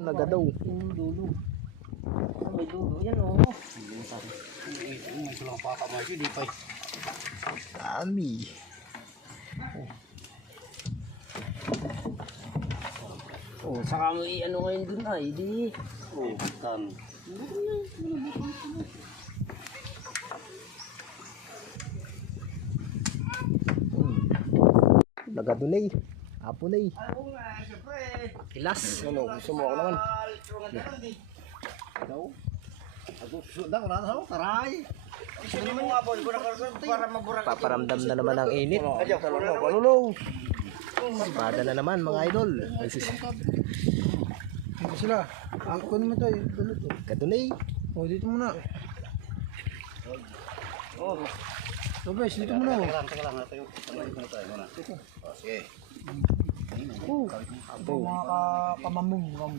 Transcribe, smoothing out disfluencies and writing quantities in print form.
Nagadaw. Yung dulo. May dulo yan o. May tulang pakamay siya, di pa. Dami. Oh, saka mo i-ano ngayon dun ay, di. Oh, tan. Nagadunay. Apunay. Oo nga, siyempre. Kilas. Ano, gusto mo ako naman? Ikaw? Ako susunod ako na ako, taray. Gusto mo nga po, para maburang. Paparamdam na naman ang init. Ayaw, palulaw. Espada na naman mga idol. Dito sila. Ang kunin mo tayo. Kadunay. Oh, dito muna. Oh. So guys, dito muna. Teka lang. Tayo. Sige. Oh. Ito mga kamamong.